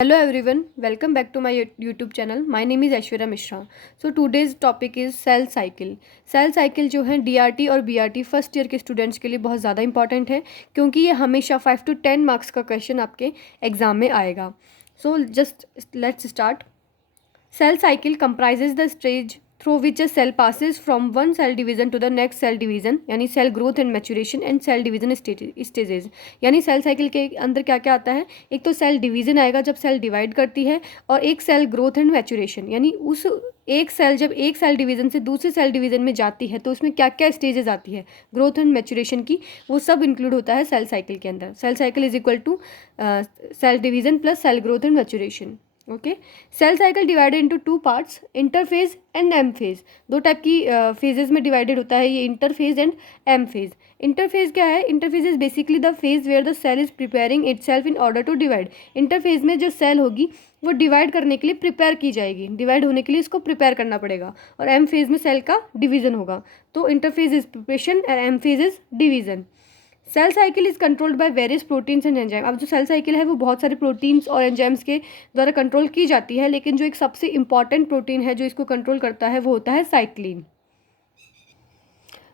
Hello everyone, welcome back to my YouTube channel. My name is Aishwarya Mishra. So today's topic is cell cycle. Cell cycle जो है DRT और BRT first year के students के लिए बहुत ज़्यादा important है क्योंकि ये हमेशा 5 to 10 मार्क्स का क्वेश्चन आपके एग्जाम में आएगा. So just let's start. Cell cycle comprises the stage through which a cell passes from one cell division to the next cell division यानी cell growth and maturation and cell division stages. यानी cell cycle के अंदर क्या क्या आता है. एक तो सेल डिवीजन आएगा जब सेल डिवाइड करती है, और एक सेल ग्रोथ एंड मैच्यूरेशन यानी उस एक सेल जब एक सेल डिवीजन से दूसरे सेल डिवीजन में जाती है तो उसमें क्या क्या स्टेजेस आती है ग्रोथ एंड मैच्यूरेशन की, वो सब इंक्लूड होता है सेल साइकिल के अंदर. Cell cycle is equal to cell division plus cell growth and maturation. Okay. Cell cycle divided into two parts, interphase and M phase. दो टाइप की फेजेस में डिवाइडेड होता है ये, interphase and M phase. Interphase क्या है? Interphase is basically the phase where the cell is preparing itself in order to divide. Interphase में जो सेल होगी वो डिवाइड करने के लिए प्रिपेयर की जाएगी, डिवाइड होने के लिए इसको प्रिपेयर करना पड़ेगा. और एम फेज में सेल का डिवीजन होगा. तो इंटरफेज इज प्रिपरेशन और M phase is division. Cell cycle is controlled by various proteins and enzyme. अब जो सेल साइकिल है वो बहुत सारे प्रोटीन्स और एंजाइम्स के द्वारा कंट्रोल की जाती है, लेकिन जो एक सबसे इंपॉर्टेंट प्रोटीन है जो इसको कंट्रोल करता है वो होता है cyclin.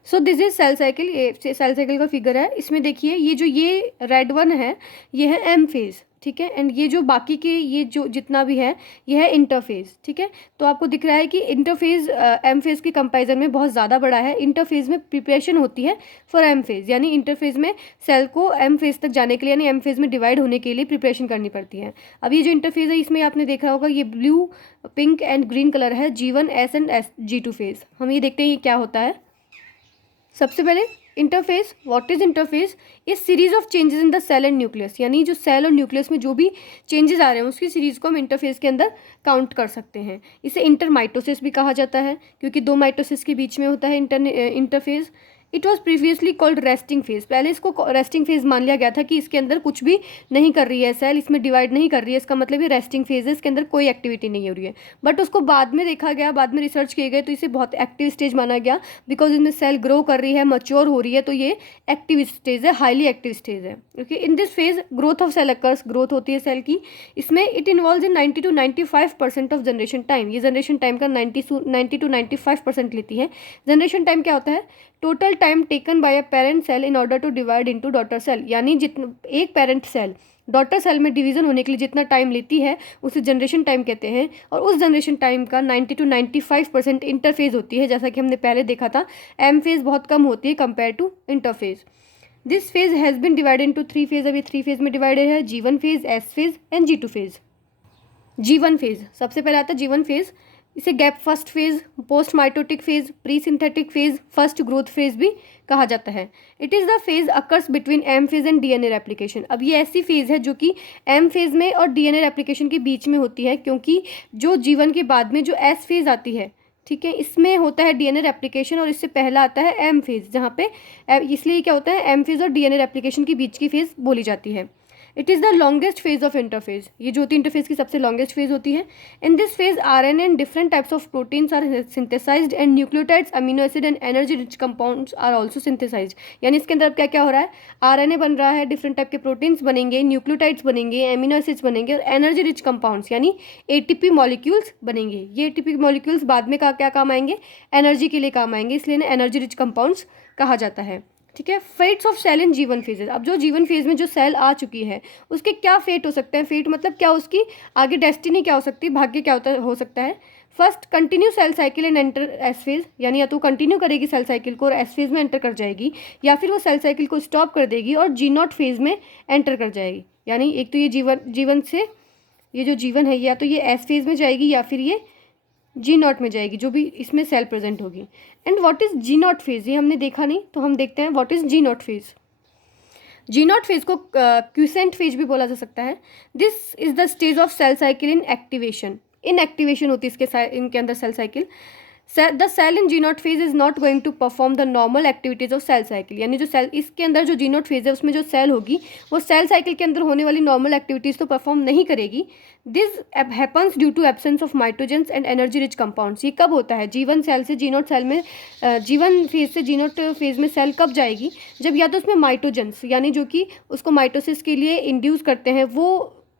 So this is cell cycle. ये सेल साइकिल का फिगर है. इसमें देखिए ये रेड वन है ये है एम फेज, ठीक है. एंड ये जो बाकी के ये जो जितना भी है ये है इंटरफेज, ठीक है. तो आपको दिख रहा है कि इंटरफेज एम फेज के कंपैरिजन में बहुत ज़्यादा बड़ा है. इंटरफेज में प्रिपरेशन होती है फॉर एम फेज, यानी इंटरफेज में सेल को एम फेज तक जाने के लिए यानी एम फेज में डिवाइड होने के लिए प्रिपरेशन करनी पड़ती है. अब ये जो इंटरफेज है इसमें आपने देखा होगा ये blue, pink and green colour है, G1, S and G2 phase. हम ये देखते हैं ये क्या होता है. सबसे पहले इंटरफेस. What is interface? इस series of changes in the cell and nucleus, यानी जो सेल और न्यूक्लियस में जो भी चेंजेस आ रहे हैं उसकी सीरीज को हम इंटरफेस के अंदर काउंट कर सकते हैं. इसे इंटरमाइटोसिस भी कहा जाता है क्योंकि दो माइटोसिस के बीच में होता है interface. It was previously called resting phase. पहले इसको रेस्टिंग फेज मान लिया गया था कि इसके अंदर कुछ भी नहीं कर रही है सेल, इसमें डिवाइड नहीं कर रही है, इसका मतलब ये रेस्टिंग फेज है, इसके अंदर कोई एक्टिविटी नहीं हो रही है. बट उसको बाद में देखा गया, बाद में रिसर्च किए गए तो इसे बहुत एक्टिव स्टेज माना गया बिकॉज इसमें सेल ग्रो कर रही है, मच्योर हो रही है, तो ये एक्टिव स्टेज है, हाईली एक्टिव स्टेज है. Okay. In this phase growth of cell occurs. Growth होती है सेल की. इसमें it involve in 90 to 95% of generation time. ये जनरेशन टाइम का 90 to 95% लेती है. जनरेशन टाइम क्या होता है? Total time taken by a parent cell in order to divide into daughter cell. यानी जितना एक पेरेंट सेल डॉटर सेल में डिवीजन होने के लिए जितना टाइम लेती है उसे जनरेशन टाइम कहते हैं. और उस जनरेशन टाइम का 90 to 95% इंटरफेज होती है, जैसा कि हमने पहले देखा था. एम फेज बहुत कम होती है compare to interphase. This phase has been divided into 3 phase. अभी 3 फेज में डिवाइडेड है, G1 phase, S phase and G2 phase. G1 phase सबसे पहले आता है G1 फेज. इसे gap first phase, post mitotic phase, pre synthetic phase, first growth phase भी कहा जाता है. It is the phase occurs between M phase and DNA replication. अब ये ऐसी फेज है जो कि एम फेज में और डीएनए रेप्लिकेशन के बीच में होती है, क्योंकि जो G1 के बाद में जो एस फेज आती है, ठीक है, इसमें होता है डीएनए रेप्लिकेशन और इससे पहला आता है एम फेज, जहाँ पे इसलिए क्या होता है एम फेज और डीएनए रेप्लिकेशन के बीच की फेज बोली जाती है. It is the longest phase of interphase. ये जो होती है इंटरफेज की सबसे लॉन्गेस्ट फेज होती है. In this phase RNA and different types of proteins are synthesized and nucleotides, amino acid and energy rich compounds are also synthesized. यानी इसके अंदर क्या क्या हो रहा है? RNA बन रहा है, डिफरेंट टाइप के प्रोटीन्स बनेंगे, न्यूक्लियोटाइड्स बनेंगे, अमीनो एसिड्स बनेंगे और एनर्जी रिच कंपाउंड्स यानी ATP मॉलिक्यूल्स बनेंगे. ये ATP मॉलिक्यूल्स बाद में क्या काम आएंगे? एनर्जी के लिए काम आएंगे, इसलिए इन्हें एनर्जी रिच कंपाउंड्स कहा जाता है. ठीक है. Fates of cell in G1 phases. अब जो G1 फेज में जो सेल आ चुकी है उसके क्या फेट हो सकते हैं? फेट मतलब क्या, उसकी आगे डेस्टिनी क्या हो सकती है, भाग्य क्या हो सकता है. First, continue cell cycle and enter S phase. यानी या तो कंटिन्यू करेगी सेल साइकिल को और एस फेज में एंटर कर जाएगी, या फिर वो सेल साइकिल को स्टॉप कर देगी और G0 फेज में एंटर कर जाएगी. यानी एक तो ये G1 से ये जो G1 है या तो ये एस फेज में जाएगी या फिर ये G0 में जाएगी, जो भी इसमें सेल प्रेजेंट होगी. And what is G0 phase? ये हमने देखा नहीं, तो हम देखते हैं what is G0 phase. G0 phase को क्यूसेंट फेज भी बोला जा सकता है. This is the stage of cell cycle inactivation. Inactivation होती है इनके अंदर cell cycle. The cell in G0 phase is not going to perform the normal activities of cell cycle. यानी जो सेल इसके अंदर जो G0 फेज है उसमें जो सेल होगी वो सेल साइकिल के अंदर होने वाली नॉर्मल एक्टिविटीज़ तो परफॉर्म नहीं करेगी. This happens due to absence of mitogens and energy rich compounds. ये कब होता है? G1 सेल से G0 सेल में G1 फेज से G0 फेज में सेल कब जाएगी? जब या तो उसमें माइटोजेंस यानी जो कि उसको माइटोसिस के लिए इंड्यूस करते हैं वो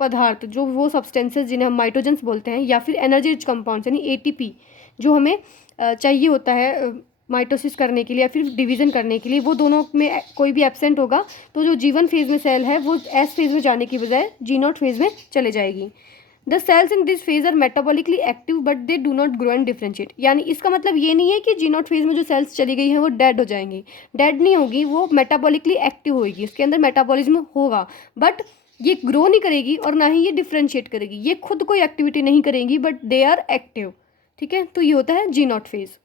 पदार्थ, जो वो सब्सटेंसेस जिन्हें हम माइटोजेंस बोलते हैं, या फिर एनर्जी रिच कंपाउंड्स यानी एटीपी जो हमें चाहिए होता है माइटोसिस करने के लिए या फिर डिवीज़न करने के लिए, वो दोनों में कोई भी एब्सेंट होगा तो जो G1 फेज़ में सेल है वो एस फेज़ में जाने की बजाय G0 फेज़ में चले जाएगी। The cells in this phase are metabolically active but they do not grow and differentiate. यानी इसका मतलब ये नहीं है कि G0 फेज में जो सेल्स चली गई हैं वो डेड हो जाएंगी, डेड नहीं होगी, वो मेटाबॉलिकली एक्टिव होगी, उसके अंदर मेटाबॉलिज्म होगा, बट ये ग्रो नहीं करेगी और ना ही ये डिफरेंशिएट करेगी, ये खुद कोई एक्टिविटी नहीं करेंगी बट दे आर एक्टिव। ठीक है, तो ये होता है G0 phase.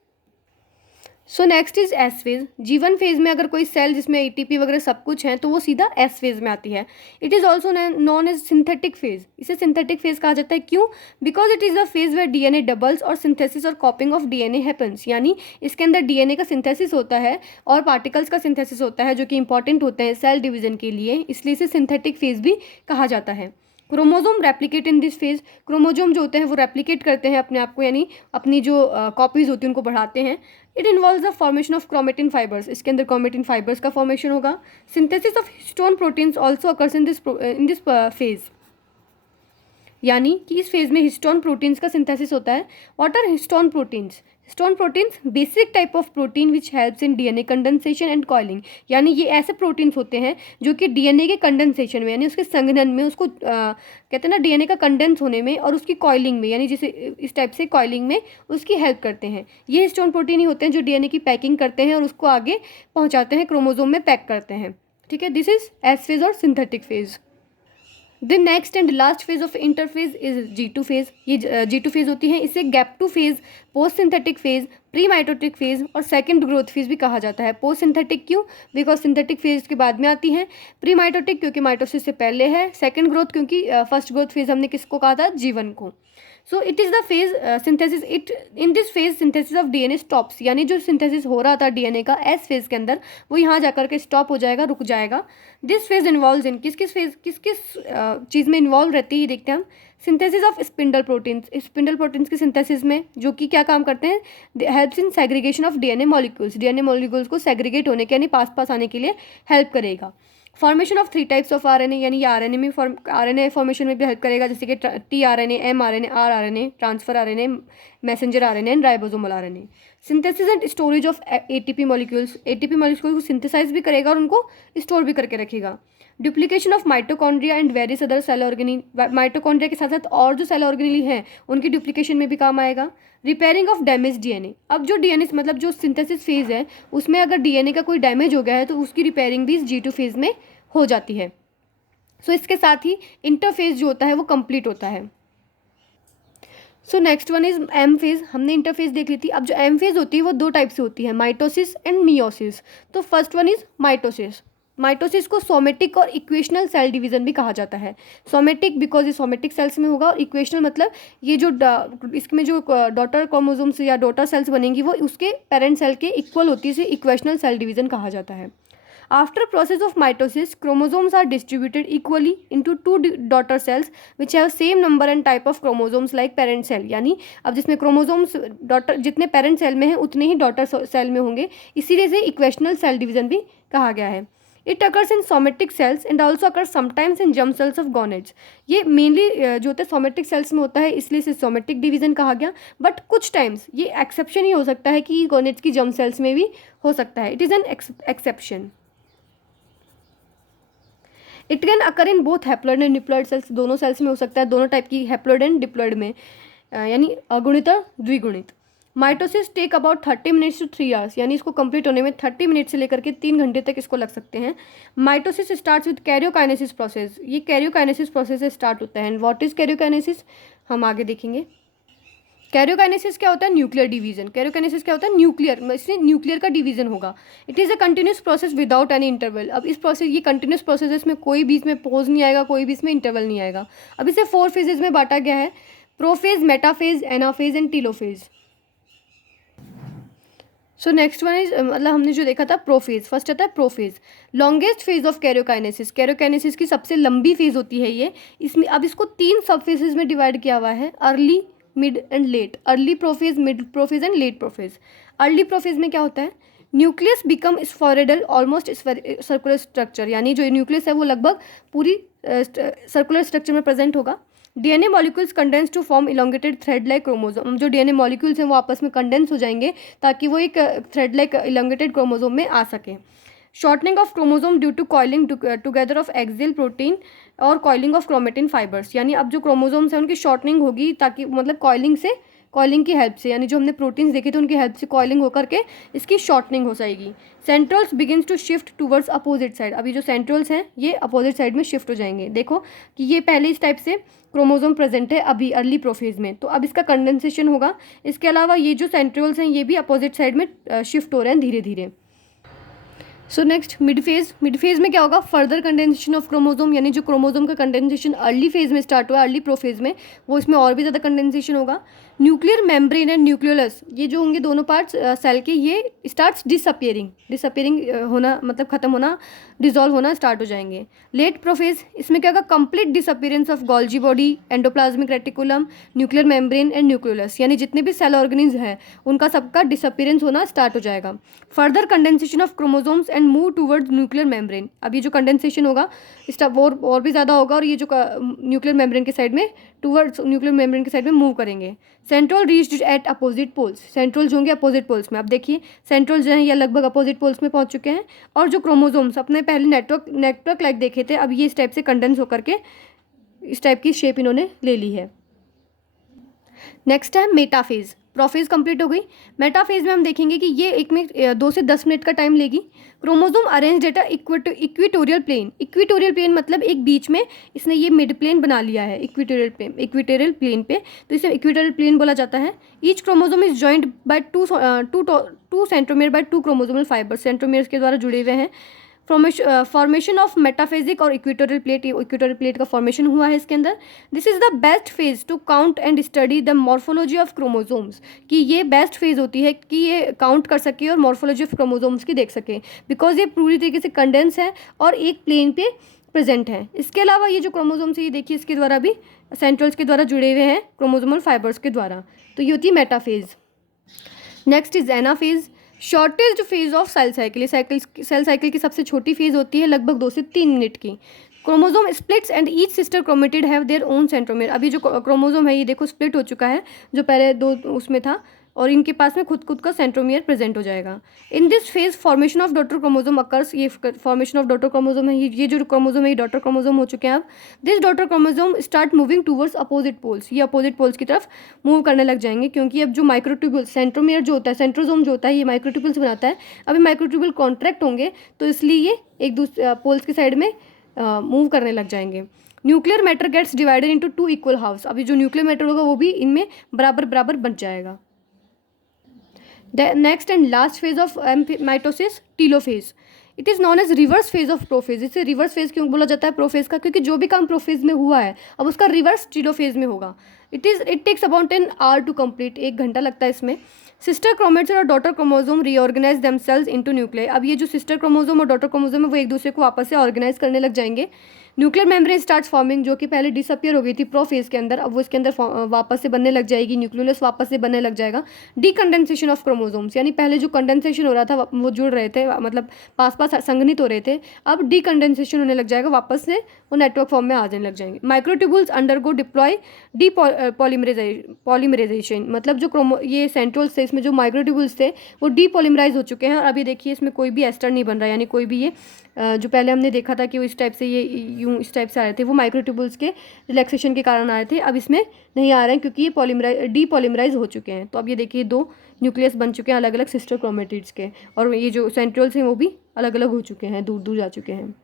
So next is S phase. G1 phase में अगर कोई सेल जिसमें एटीपी वगैरह सब कुछ है तो वो सीधा एस फेज में आती है। It is also known as synthetic phase. इसे सिंथेटिक फेज कहा जाता है, क्यों? Because it is a phase where DNA doubles और सिंथेसिस और कॉपिंग ऑफ डीएनए हैपन्स। यानी इसके अंदर डीएनए का सिंथेसिस होता है और पार्टिकल्स का सिंथेसिस होता है जो कि इंपॉर्टेंट होते हैं सेल डिवीजन के लिए, इसलिए इसे सिंथेटिक फेज भी कहा जाता है। Chromosome replicate in this phase. Chromosome जो होते हैं वो रेप्लिकेट करते हैं अपने आप को, यानी अपनी जो कॉपीज़ होती हैं उनको बढ़ाते हैं। It involves the formation of chromatin fibres. इसके अंदर क्रोमेटिन फाइबर्स का फॉर्मेशन होगा। Synthesis of histone proteins also occurs in this phase. यानी कि इस फेज में हिस्टोन प्रोटीन्स का सिंथेसिस होता है। What are histone proteins? Histone proteins basic type of protein which helps in DNA condensation and coiling. यानी ये ऐसे प्रोटीन्स होते हैं जो कि डीएनए के कंडेंसेशन में यानी उसके संघनन में, उसको कहते हैं ना डीएनए का कंडेंस होने में, और उसकी कॉइलिंग में यानी जिसे इस टाइप से कॉइलिंग में उसकी हेल्प करते हैं। ये हिस्टोन प्रोटीन ही होते हैं जो डीएनए की पैकिंग करते हैं और उसको आगे पहुँचाते हैं, क्रोमोजोम में पैक करते हैं। ठीक है, दिस इज एस फेज और synthetic phase. The next and last phase of interphase is G2 phase. ये G2 फेज होती है, इसे gap two phase, post synthetic phase, pre mitotic phase और सेकंड ग्रोथ फेज भी कहा जाता है। पोस्ट सिंथेटिक क्यों? बिकॉज सिंथेटिक फेज के बाद में आती है। प्री माइटोटिक क्योंकि माइटोसिस से पहले है। सेकंड ग्रोथ क्योंकि फर्स्ट ग्रोथ फेज हमने किसको कहा था? G1 को। So it is the phase synthesis. It in this phase synthesis of DNA stops. यानी जो सिंथेसिस हो रहा था डीएनए का एस फेज के अंदर, वो यहाँ जाकर के स्टॉप हो जाएगा, रुक जाएगा। दिस फेज इन्वॉल्व इन किस किस चीज़ में इन्वॉल्व रहती है ये देखते हैं हम। Synthesis of spindle proteins. Spindle proteins के सिंथेसिस में जो कि क्या काम करते हैं? Helps in segregation of DNA molecules. DNA molecules को सेग्रीगेट होने के यानी पास आने के लिए हेल्प करेगा। Formation of 3 types of RNA, यानी ये आरएनए फॉर्मेशन में भी हेल्प करेगा, जैसे कि tRNA, mRNA, rRNA, transfer RNA, messenger RNA and ribosomal RNA. Synthesis and storage of ATP molecules. ATP molecules को सिंथेसाइज भी करेगा और उनको स्टोर भी करके रखेगा। Duplication of mitochondria and various other cell organelle. Mitochondria के साथ साथ और जो सेल ऑर्गेनी हैं उनकी डुप्लीकेशन में भी काम आएगा। Repairing of damage DNA. अब जो डीएनए मतलब जो सिंथेसिस फेज है उसमें अगर डीएनए का कोई डैमेज हो गया है तो उसकी रिपेयरिंग भी इस G2 फेज में हो जाती है। सो इसके साथ ही इंटरफेज जो होता है वो कंप्लीट होता है। So next one is M phase. हमने इंटरफेज देख ली थी। अब जो एम फेज होती है वो 2 टाइप से होती है, माइटोसिस एंड मियोसिस। तो first one is mitosis. Mitosis को सोमेटिक और इक्वेशनल सेल डिवीजन भी कहा जाता है। सोमेटिक बिकॉज ये सोमेटिक सेल्स में होगा, और इक्वेशनल मतलब ये जो इसमें जो डॉटर क्रोमोसोम्स या डॉटर सेल्स बनेंगी वो उसके पेरेंट सेल के इक्वल होती है, इसे इक्वेशनल सेल डिवीजन कहा जाता है। After process of mitosis, chromosomes are distributed equally into 2 daughter cells which have same number and type of chromosomes like parent cell। यानी अब जिसमें क्रोमोसोम्स डॉटर जितने पेरेंट सेल में हैं उतने ही डॉटर सेल में होंगे, इसीलिए इसे इक्वेशनल सेल डिवीजन भी कहा गया है। It occurs in somatic cells and also occurs sometimes in germ cells of gonads. ये मेनली जो होता है सोमेटिक सेल्स में होता है, इसलिए इसे सोमेटिक डिवीजन कहा गया। बट कुछ टाइम्स ये एक्सेप्शन ही हो सकता है कि गोनेड्स की जर्म सेल्स में भी हो सकता है। It is an exception. It can occur in both haploid and diploid sales. दोनों सेल्स में हो सकता है, दोनों टाइप की, हैप्लॉइड एंड डिप्लॉइड में, यानी अगुणित और द्विगुणित। Mitosis take about 30 minutes to 3 hours. यानी इसको कंप्लीट होने में 30 मिनट से लेकर के 3 घंटे तक इसको लग सकते हैं। Mitosis starts with karyokinesis process. ये कैरियोकाइनेसिस प्रोसेस से स्टार्ट होता है। एंड व्हाट इज कैरियोकाइनेसिस हम आगे देखेंगे। कैरियोकाइनेसिस क्या होता है? Nuclear division. कैरियोकाइनेसिस क्या होता है? न्यूक्लियर, इसमें न्यूक्लियर का डिवीजन होगा। It is a continuous process without any interval. अब इस प्रोसेस, ये कंटिन्यूस प्रोसेस है, इसमें कोई बीच में पॉज नहीं आएगा, कोई बीच में इंटरवल नहीं आएगा। अब इसे 4 फेजेज में बांटा गया है, prophase, metaphase, anaphase and telophase. So next one is मतलब हमने जो देखा था प्रोफेज। फर्स्ट आता है prophase, longest phase of karyokinesis. Karyokinesis की सबसे लंबी फेज होती है ये। इसमें अब इसको 3 सब फेजेज में डिवाइड किया हुआ है, early, mid and late. Early prophase, mid prophase and late prophase. Early prophase में क्या होता है? Nucleus become spherical almost circular structure, यानी जो न्यूक्लियस है वो लगभग पूरी सर्कुलर स्ट्रक्चर में प्रेजेंट होगा। DNA molecules condense to form elongated thread like chromosome, जो डीएनए मॉलिक्यूल्स हैं वो आपस में कंडेंस हो जाएंगे ताकि वो एक थ्रेड लाइक इलोंगेटेड क्रोमोसोम में आ सके। Shortening of chromosome due to coiling together of axial protein और कॉइलिंग ऑफ क्रोमेटिन फाइबर्स, यानी अब जो क्रोमोसोम्स हैं उनकी शॉर्टनिंग होगी ताकि मतलब कॉइलिंग की हेल्प से, यानी जो हमने प्रोटीन्स देखे थे उनकी हेल्प से कॉइलिंग होकर के इसकी शॉर्टनिंग हो जाएगी। Centrioles begins to shift towards opposite side, अभी जो सेंट्रल्स हैं ये अपोजिट साइड में शिफ्ट हो जाएंगे। देखो कि ये पहले इस टाइप से क्रोमोसोम प्रेजेंट है अभी अर्ली प्रोफेज में, तो अब इसका कंडेंसेशन होगा। इसके अलावा ये जो सेंट्रल्स हैं ये भी अपोजिट साइड में शिफ्ट हो रहे हैं धीरे धीरे। सो नेक्स्ट मिड फेज में क्या होगा, फर्दर कंडेंसेशन ऑफ क्रोमोसोम, यानी जो क्रोमोसोम का कंडेंसेशन अर्ली फेज में स्टार्ट हुआ, अर्ली प्रोफेज में, वो इसमें और भी ज़्यादा कंडेंसेशन होगा। न्यूक्लियर मेम्ब्रेन एंड न्यूक्लियोलस, ये जो होंगे दोनों पार्ट्स सेल के, ये स्टार्ट्स डिसअपियरिंग होना, मतलब खत्म होना, डिजॉल्व होना स्टार्ट हो जाएंगे। लेट प्रोफेज, इसमें क्या होगा, complete disappearance of Golgi body, endoplasmic reticulum, nuclear membrane and nucleolus, यानी जितने भी सेल ऑर्गेनिज्म हैं उनका सबका डिसअपियरेंस होना स्टार्ट हो जाएगा। Further condensation of chromosomes and move towards nuclear membrane, अब ये जो कंडेंसेशन होगा और भी ज़्यादा होगा, और ये जो न्यूक्लियर मेम्ब्रेन के साइड में टूवर्ड्स न्यूक्लियर मेम्ब्रेन के साइड में मूव करेंगे। Centriole reached at opposite poles, centriole जो होंगे अपोजिट पोल्स में। अब देखिए सेंट्रल जो है ये लगभग अपोजिट पोल्स में पहुंच चुके हैं, और जो क्रोमोसोम्स अपने पहले नेटवर्क लाइक देखे थे, अब ये इस टाइप से कंडेंस होकर के इस टाइप की शेप इन्होंने ले ली है। नेक्स्ट है मेटाफेज। प्रोफेज कंप्लीट हो गई। मेटाफेज में हम देखेंगे कि ये 2 से 10 मिनट का टाइम लेगी। Chromosome arrange at the equatorial plane मतलब एक बीच में इसने ये मिड प्लेन बना लिया है इक्वेटोरियल प्लेन पे, तो इसे इक्वेटोरियल प्लेन बोला जाता है। Each chromosome is joint by two centromere by 2 chromosomal fibre, centromeres के द्वारा जुड़े हुए हैं। फॉर्मेशन ऑफ मेटाफेजिक और इक्वेटोरियल प्लेट का फॉर्मेशन हुआ है इसके अंदर। This is the best phase to count and study the morphology of chromosomes, कि ये बेस्ट फेज होती है कि ये काउंट कर सके और मॉर्फोलॉजी ऑफ क्रोमोसोम्स की देख सके, बिकॉज ये पूरी तरीके से कंडेंस है और एक प्लेन पे प्रेजेंट है। इसके अलावा ये जो क्रोमोसोम्स है ये देखिए इसके द्वारा भी सेंट्रल्स के द्वारा जुड़े हुए हैं क्रोमोसोमल फाइबर्स के द्वारा, तो ये होती है metaphase. Next is anaphase, shortest phase of cell cycle. Cell cycle की सबसे छोटी फेज होती है लगभग 2 से 3 मिनट की। Chromosome splits and each sister chromatid have their own centromere, अभी जो क्रोमोसोम है ये देखो स्प्लिट हो चुका है, जो पहले 2 उसमें था, और इनके पास में खुद का सेंट्रोमियर प्रेजेंट हो जाएगा। इन this phase formation of daughter chromosome occurs, ये फॉर्मेशन ऑफ डॉटर क्रोमोसोम है, ये जो क्रोमोसोम है ये डॉटर क्रोमोसोम हो चुके हैं अब। This daughter chromosome start moving towards opposite poles, ये अपोजिट पोल्स की तरफ मूव करने लग जाएंगे, क्योंकि अब जो माइक्रोट्यूब्यूल सेंट्रोमियर जो होता है, सेंट्रोसोम जो होता है ये माइक्रोट्यूब्यूल से बनाता है, अभी माइक्रोट्यूब्यूल कॉन्ट्रैक्ट होंगे तो इसलिए ये एक दूसरे पोल्स की साइड में मूव करने लग जाएंगे। Nuclear matter gets divided into 2 equal halves, अभी जो न्यूक्लियर मैटर होगा वो भी इनमें बराबर बच जाएगा। Next and last phase of mitosis, telophase. It is known as reverse phase of prophase. इसे रिवर्स फेज क्यों बोला जाता है प्रोफेज का, क्योंकि जो भी काम प्रोफेज में हुआ है अब उसका रिवर्स टीलोफेज में होगा। It takes about an hour to complete, 1 घंटा लगता है इसमें। सिस्टर क्रोमेटिड और daughter chromosome reorganise themselves into nuclear, अब ये जो सिस्टर क्रोमोसोम और डॉटर क्रोमोसोम है वो एक दूसरे को वापस से ऑर्गेनाइज करने लग जाएंगे। न्यूक्लियर मेम्ब्रेन स्टार्ट्स फॉर्मिंग, जो कि पहले डिसअपियर हो गई थी प्रोफेज के अंदर, अब वो इसके अंदर वापस से बनने लग जाएगी, न्यूक्लियोलस वापस से बनने लग जाएगा। डीकंडेंसेशन ऑफ क्रोमोसोम्स, यानी पहले जो कंडेंसेशन हो रहा था वो जुड़ रहे थे, मतलब पास संघनित हो रहे थे, अब डीकंडेंसेशन होने लग जाएगा, वापस से वो नेटवर्क फॉर्म में आ जाने लग जाएंगे। माइक्रोट्यूब्यूल्स अंडरगो डिप्लॉय पॉलीमराइजेशन, मतलब जो ये सेंट्रोल्स थे इसमें जो माइक्रोट्यूब्यूल्स थे वो डीपॉलीमराइज हो चुके हैं, और अभी देखिए इसमें कोई भी एस्टर नहीं बन रहा, यानी कोई भी ये जो पहले हमने देखा था कि वो इस टाइप से ये यूं इस टाइप से आ रहे थे, वो माइक्रोट्यूब्यूल्स के रिलैक्सेशन के कारण आ रहे थे, अब इसमें नहीं आ रहे हैं क्योंकि ये डीपॉलीमराइज हो चुके हैं। तो अब ये देखिए 2 न्यूक्लियस बन चुके हैं अलग अलग सिस्टर क्रोमेटिड्स के, और ये जो सेंट्रोल्स हैं वो भी अलग अलग हो चुके हैं, दूर दूर जा चुके हैं।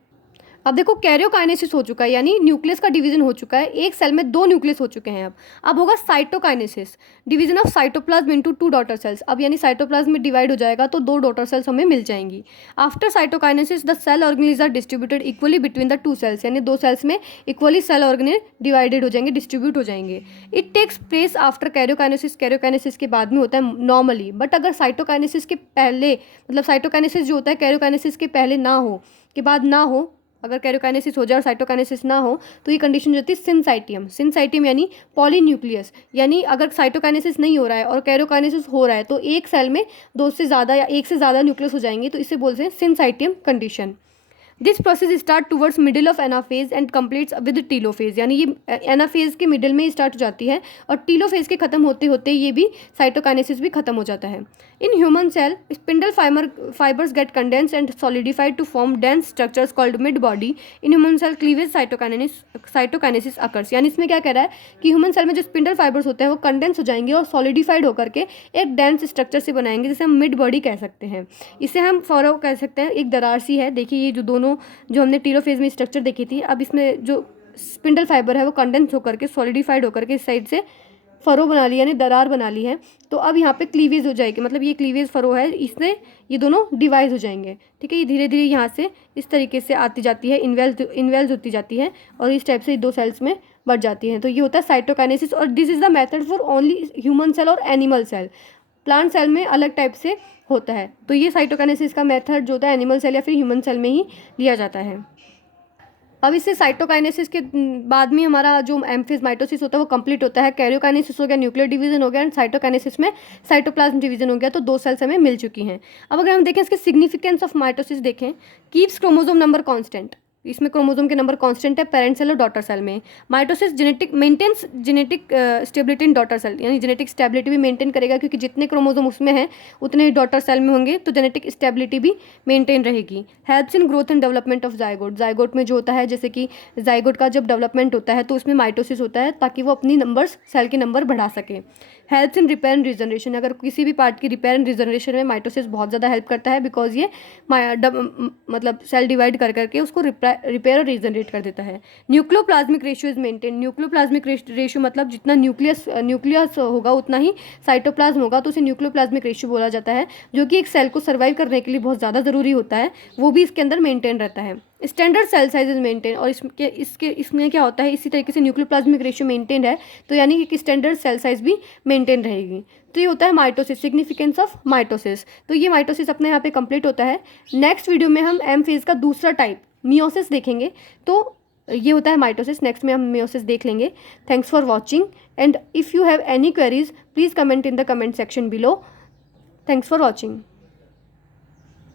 अब देखो कैरियोकाइनेसिस हो चुका है, यानी न्यूक्लियस का डिवीजन हो चुका है, एक सेल में 2 न्यूक्लियस हो चुके हैं। अब होगा cytokinesis, division of cytoplasm into 2 daughter cells, अब यानी साइटोप्लाज्म में डिवाइड हो जाएगा तो 2 डॉटर सेल्स हमें मिल जाएंगी। After cytokinesis the cell organelles are distributed equally between the 2 cells, यानी 2 सेल्स में इक्वली सेल ऑर्गेनेल डिवाइडेड हो जाएंगे, डिस्ट्रीब्यूट हो जाएंगे। It takes place after karyokinesis, karyokinesis के बाद में होता है नॉर्मली, बट अगर साइटोकाइनेसिस के पहले, मतलब साइटोकाइनेसिस जो होता है कैरियोकाइनेसिस के पहले ना हो, के बाद ना हो, अगर कैरियोकाइनेसिस हो जाए और साइटोकाइनेसिस ना हो तो ये कंडीशन जो होती है सिनसाइटियम। सिनसाइटियम यानी पॉलीन्यूक्लियस, यानी अगर साइटोकाइनेसिस नहीं हो रहा है और कैरियोकाइनेसिस हो रहा है तो एक सेल में दो से ज़्यादा या एक से ज़्यादा न्यूक्लियस हो जाएंगे, तो इसे बोलते हैं syncytium condition. This process start towards middle of anaphase and completes with telophase, यानी ये एनाफेज के मिडिल में स्टार्ट हो जाती है और टीलोफेज के खत्म होते होते ये भी साइटोकाइनेसिस भी खत्म हो जाता है। In human cell spindle fibres get condense and solidified to form dense structures called mid body. In human cell cleavage cytokinesis occurs, यानी इसमें क्या कह रहा है कि ह्यूमन सेल में जो स्पिंडल फाइबर्स होते हैं वो कंडेंस हो जाएंगे और सॉलिडिफाइड होकर के एक डेंस स्ट्रक्चर से बनाएंगे, जिसे हम मिड बॉडी कह सकते हैं। इसे हम फॉरो कह सकते हैं, एक दरार सी है। देखिए ये जो दोनों जो हमने टीलोफेज में स्ट्रक्चर देखी थी, अब इसमें जो स्पिंडल फाइबर है वो कंडेंस होकर के सॉलिडिफाइड होकर के इस साइड से फरो बना ली, यानी दरार बना ली है। तो अब यहाँ पे क्लीवेज हो जाएगी, मतलब ये क्लीवेज फरो है, इससे ये दोनों डिवाइड हो जाएंगे। ठीक है, ये धीरे धीरे यहाँ से इस तरीके से आती जाती है, इनवेल्स होती जाती है और इस टाइप से दो सेल्स में बढ़ जाती हैं। तो ये होता है साइटोकाइनेसिस और this is the method for only human cell और एनिमल सेल। प्लांट सेल में अलग टाइप से होता है। तो ये साइटोकाइनेसिस का मेथड जो होता है एनिमल सेल या फिर ह्यूमन सेल में ही लिया जाता है। अब इससे साइटोकाइनेसिस के बाद में हमारा जो एम फेज माइटोसिस होता है वो कंप्लीट होता है। कैरियोकाइनेसिस हो गया, न्यूक्लियर डिवीजन हो गया, एंड साइटोकाइनेसिस में साइटोप्लाज्म डिवीजन हो गया। तो दो सेल्स हमें मिल चुकी हैं। अब अगर हम देखें इसके सिग्निफिकेंस ऑफ माइटोसिस देखें, कीप्स क्रोमोसोम नंबर कांस्टेंट, इसमें क्रोमोसोम के नंबर कांस्टेंट है पेरेंट सेल और डॉटर सेल में। Mitosis maintains genetic stability in daughter cell, यानी जेनेटिक स्टेबिलिटी भी मेंटेन करेगा, क्योंकि जितने क्रोमोसोम उसमें हैं उतने ही डॉटर सेल में होंगे, तो जेनेटिक स्टेबिलिटी भी मेंटेन रहेगी। Helps in growth and development of zygote, zygote में जो होता है, जैसे कि जाइगोट का जब डेवलपमेंट होता है तो उसमें माइटोसिस होता है ताकि वो अपनी नंबर्स सेल के नंबर बढ़ा सके। Helps in repair and regeneration, अगर किसी भी पार्ट की रिपेयर एंड रिजनरेशन में माइटोसिस बहुत ज़्यादा हेल्प करता है, बिकॉज ये मतलब सेल डिवाइड कर करके उसको रिपेयर और रीजनरेट कर देता है। Nucleoplasmic ratio is maintain, nucleoplasmic ratio मतलब जितना न्यूक्लियस होगा उतना ही साइटोप्लाज्म होगा, तो उसे न्यूक्लियोप्लाज्मिक रेशियो बोला जाता है, जो कि एक सेल को सर्वाइव करने के लिए बहुत ज़्यादा ज़रूरी होता है, वो भी इसके अंदर मेंटेन रहता है। Standard cell size is maintain, और इसमें क्या होता है, इसी तरीके से न्यूक्लियोप्लाज्मिक रेशियो मेंटेन है तो यानी कि स्टैंडर्ड सेल साइज भी मेंटेन रहेगी। तो ये होता है माइटोसिस, सिग्निफिकेंस ऑफ माइटोसिस। तो ये माइटोसिस अपने यहाँ पे कंप्लीट होता है। नेक्स्ट वीडियो में हम एम फेज का दूसरा टाइप मियोसिस देखेंगे। तो ये होता है माइटोसिस, नेक्स्ट में हम मियोसिस देख लेंगे। Thanks for watching, and if you have any queries please comment in the comment section below. Thanks for watching.